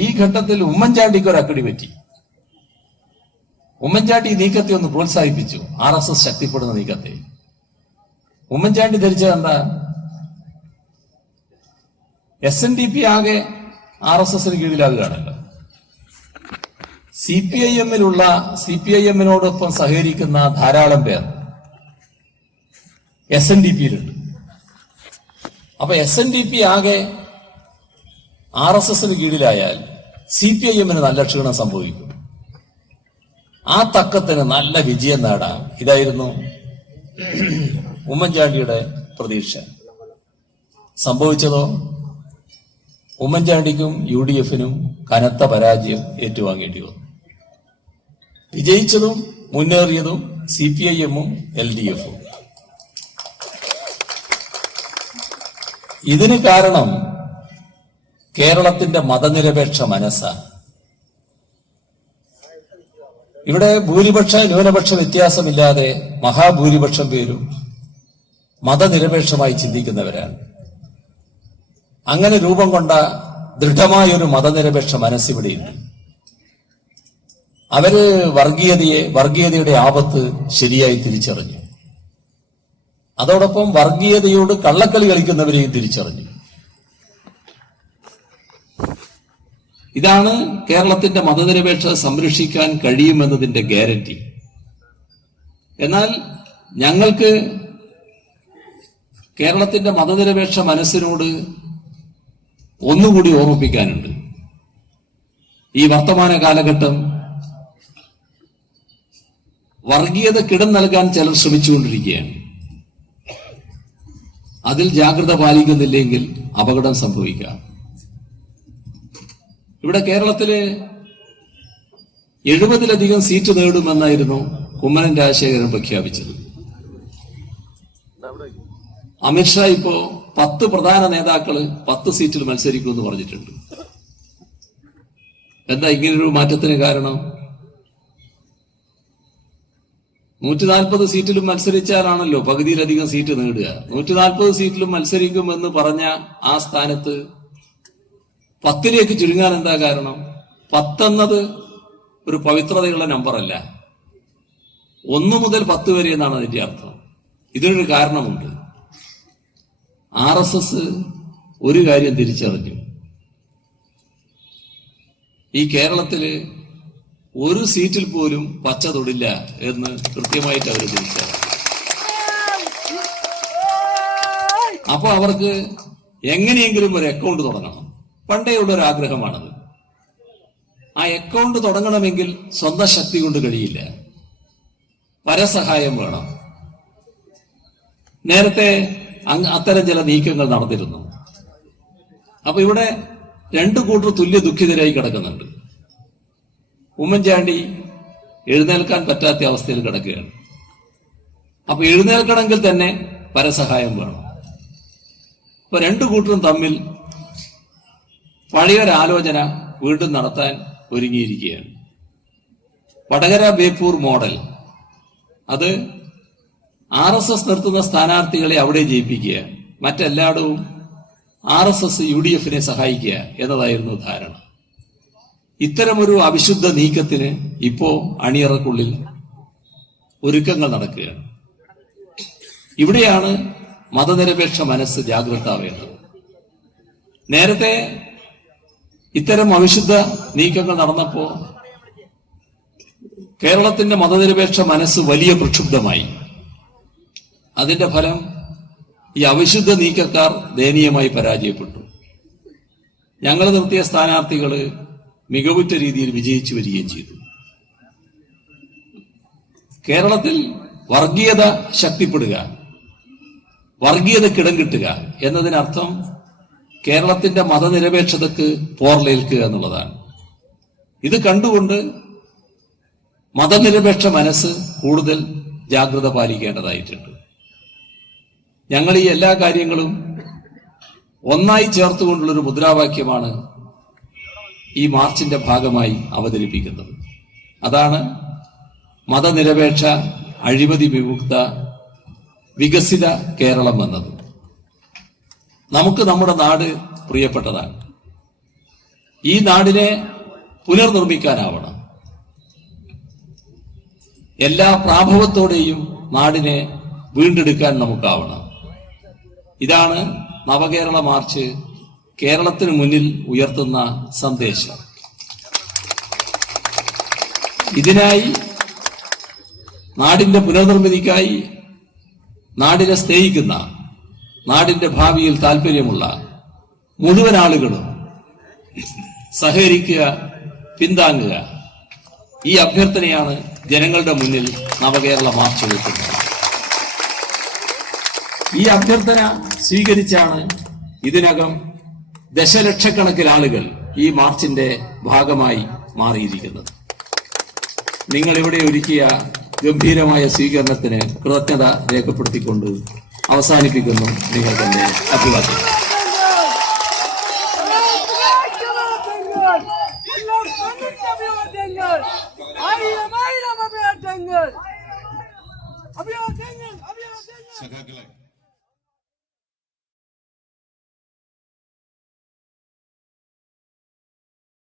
ഈ ഘട്ടത്തിൽ ഉമ്മൻചാണ്ടിക്ക് ഒരു അക്കടി പറ്റി. ഉമ്മൻചാണ്ടി നീക്കത്തെ ഒന്ന് പ്രോത്സാഹിപ്പിച്ചു, RSS ശക്തിപ്പെടുന്ന നീക്കത്തെ. ഉമ്മൻചാണ്ടി ധരിച്ചത് എന്താ? SNDP ആകെ RSSന് കീഴിലാകുകയാണല്ലോ. CPIMനോടൊപ്പം സഹകരിക്കുന്ന ധാരാളം പേർ SNDPയിലുണ്ട്. അപ്പൊ SNDP ആകെ RSSന് കീഴിലായാൽ CPIMന് നല്ല ക്ഷീണം സംഭവിക്കും. ആ തക്കത്തിന് നല്ല വിജയം നേടാം. ഇതായിരുന്നു ഉമ്മൻചാണ്ടിയുടെ പ്രതീക്ഷ. സംഭവിച്ചതോ ഉമ്മൻചാണ്ടിക്കും UDFനും കനത്ത പരാജയം ഏറ്റുവാങ്ങേണ്ടി വന്നു. വിജയിച്ചതും മുന്നേറിയതും CPIMഉം LDFഉം. ഇതിന് കാരണം കേരളത്തിന്റെ മതനിരപേക്ഷ മനസ്സാണ്. ഇവിടെ ഭൂരിപക്ഷ ന്യൂനപക്ഷ വ്യത്യാസമില്ലാതെ മഹാഭൂരിപക്ഷം പേരും മതനിരപേക്ഷമായി ചിന്തിക്കുന്നവരാണ്. അങ്ങനെ രൂപം കൊണ്ട ദൃഢമായൊരു മതനിരപേക്ഷ മനസ്സിവിടെയുണ്ട്. അവര് വർഗീയതയുടെ ആപത്ത് ശരിയായി തിരിച്ചറിഞ്ഞു. അതോടൊപ്പം വർഗീയതയോട് കള്ളക്കളി കളിക്കുന്നവരെയും തിരിച്ചറിഞ്ഞു. ഇതാണ് കേരളത്തിന്റെ മതനിരപേക്ഷത സംരക്ഷിക്കാൻ കഴിയുമെന്നതിന്റെ ഗ്യാരണ്ടി. എന്നാൽ ഞങ്ങൾക്ക് കേരളത്തിന്റെ മതനിരപേക്ഷ മനസ്സിനോട് ഒന്നുകൂടി ഓർമ്മിപ്പിക്കാനുണ്ട്. ഈ വർത്തമാന കാലഘട്ടം വർഗീയത കിടം നൽകാൻ ചിലർ ശ്രമിച്ചുകൊണ്ടിരിക്കുകയാണ്. അതിൽ ജാഗ്രത പാലിക്കുന്നില്ലെങ്കിൽ അപകടം സംഭവിക്കാം. ഇവിടെ കേരളത്തില് 70-ലധികം സീറ്റ് നേടുമെന്നായിരുന്നു കുമ്മനം രാജശേഖരൻ പ്രഖ്യാപിച്ചത്. അമിത്ഷാ ഇപ്പോ 10 പ്രധാന നേതാക്കള് 10 സീറ്റിൽ മത്സരിക്കുമെന്ന് പറഞ്ഞിട്ടുണ്ട്. എന്താ ഇങ്ങനൊരു മാറ്റത്തിന് കാരണം? 140 സീറ്റിലും മത്സരിച്ചാലാണല്ലോ പകുതിയിലധികം സീറ്റ് നേടുക. 140 സീറ്റിലും മത്സരിക്കുമെന്ന് പറഞ്ഞ ആ സ്ഥാനത്ത് 10ലേക്ക് ചുരുങ്ങാൻ എന്താ കാരണം? 10 എന്നത് ഒരു പവിത്രതയുള്ള നമ്പറല്ല. 1 മുതൽ 10 വരെ എന്നാണ് അതിന്റെ അർത്ഥം. ഇതിനൊരു കാരണമുണ്ട്. RSS ഒരു കാര്യം തിരിച്ചറിഞ്ഞു. ഈ കേരളത്തില് ഒരു സീറ്റിൽ പോലും പച്ച തൊടില്ല എന്ന് കൃത്യമായിട്ട് അവർ തിരിച്ചറിഞ്ഞു. അപ്പൊ അവർക്ക് എങ്ങനെയെങ്കിലും ഒരു അക്കൗണ്ട് തുടങ്ങണം. പണ്ടേയുള്ള ഒരു ആഗ്രഹമാണത്. ആ അക്കൗണ്ട് തുടങ്ങണമെങ്കിൽ സ്വന്തം ശക്തി കൊണ്ട് കഴിയില്ല, പരസഹായം വേണം. നേരത്തെ അത്തരം ചില നീക്കങ്ങൾ നടന്നിരുന്നു. അപ്പൊ ഇവിടെ 2 കൂട്ടർ തുല്യ ദുഃഖിതരായി കിടക്കുന്നുണ്ട്. ഉമ്മൻചാണ്ടി എഴുന്നേൽക്കാൻ പറ്റാത്ത അവസ്ഥയിൽ കിടക്കുകയാണ്. അപ്പൊ എഴുന്നേൽക്കണമെങ്കിൽ തന്നെ പരസഹായം വേണം. അപ്പൊ 2 കൂട്ടരും തമ്മിൽ പഴയൊരാലോചന വീണ്ടും നടത്താൻ ഒരുങ്ങിയിരിക്കുകയാണ്. വടകര ബേപ്പൂർ മോഡൽ. അത് RSS നിർത്തുന്ന സ്ഥാനാർത്ഥികളെ അവിടെ ജയിപ്പിക്കുക, മറ്റെല്ലായിടവും RSS UDFനെ സഹായിക്കുക എന്നതായിരുന്നു ധാരണ. ഇത്തരമൊരു അവിശുദ്ധ നീക്കത്തിന് ഇപ്പോ അണിയറക്കുള്ളിൽ ഒരുക്കങ്ങൾ നടക്കുകയാണ്. ഇവിടെയാണ് മതനിരപേക്ഷ മനസ്സ് ജാഗ്രതാവേണ്ടത്. നേരത്തെ ഇത്തരം അവിശുദ്ധ നീക്കങ്ങൾ നടന്നപ്പോ കേരളത്തിന്റെ മതനിരപേക്ഷ മനസ്സ് വലിയ പ്രക്ഷുബ്ധമായി. അതിന്റെ ഫലം ഈ അവിശുദ്ധ നീക്കക്കാർ ദയനീയമായി പരാജയപ്പെട്ടു. ഞങ്ങൾ നിർത്തിയ സ്ഥാനാർത്ഥികള് മികവുറ്റ രീതിയിൽ വിജയിച്ചു വരികയും ചെയ്തു. കേരളത്തിൽ വർഗീയത ശക്തിപ്പെടുക, വർഗീയതക്കിടം കിട്ടുക എന്നതിനർത്ഥം കേരളത്തിന്റെ മതനിരപേക്ഷതക്ക് പോർലേൽക്കുക എന്നുള്ളതാണ്. ഇത് കണ്ടുകൊണ്ട് മതനിരപേക്ഷ മനസ്സ് കൂടുതൽ ജാഗ്രത പാലിക്കേണ്ടതായിട്ടുണ്ട്. ഞങ്ങൾ ഈ എല്ലാ കാര്യങ്ങളും ഒന്നായി ചേർത്തുകൊണ്ടുള്ളൊരു മുദ്രാവാക്യമാണ് ഈ മാർച്ചിന്റെ ഭാഗമായി അവതരിപ്പിക്കുന്നത്. അതാണ് മതനിരപേക്ഷ അഴിമതി വിമുക്ത വികസിത കേരളം എന്നത്. നമുക്ക് നമ്മുടെ നാട് പ്രിയപ്പെട്ടതാണ്. ഈ നാടിനെ പുനർനിർമ്മിക്കാനാവണം. എല്ലാ പ്രാഭവത്തോടെയും നാടിനെ വീണ്ടെടുക്കാൻ നമുക്കാവണം. ഇതാണ് നവകേരള മാർച്ച് കേരളത്തിന് മുന്നിൽ ഉയർത്തുന്ന സന്ദേശം. ഇതിനായി, നാടിന്റെ പുനർനിർമ്മിതിക്കായി നാടിനെ സ്നേഹിക്കുന്ന, നാടിന്റെ ഭാവിയിൽ താല്പര്യമുള്ള മുഴുവൻ ആളുകളും സഹകരിക്കുക, പിന്താങ്ങുക. ഈ അഭ്യർത്ഥനയാണ് ജനങ്ങളുടെ മുന്നിൽ നവകേരള മാർച്ച് വെക്കുന്നത്. ഈ അഭ്യർത്ഥന സ്വീകരിച്ചാണ് ഇതിനകം ദശലക്ഷക്കണക്കിന് ആളുകൾ ഈ മാർച്ചിന്റെ ഭാഗമായി മാറിയിരിക്കുന്നത്. നിങ്ങൾ ഇവിടെ ഒരുക്കിയ ഗംഭീരമായ സ്വീകരണത്തിന് കൃതജ്ഞത രേഖപ്പെടുത്തിക്കൊണ്ട് അവസാനിപ്പിക്കുന്നു. നിങ്ങൾ തന്നെ അഭിവാദ്യം. സഖാക്കളെ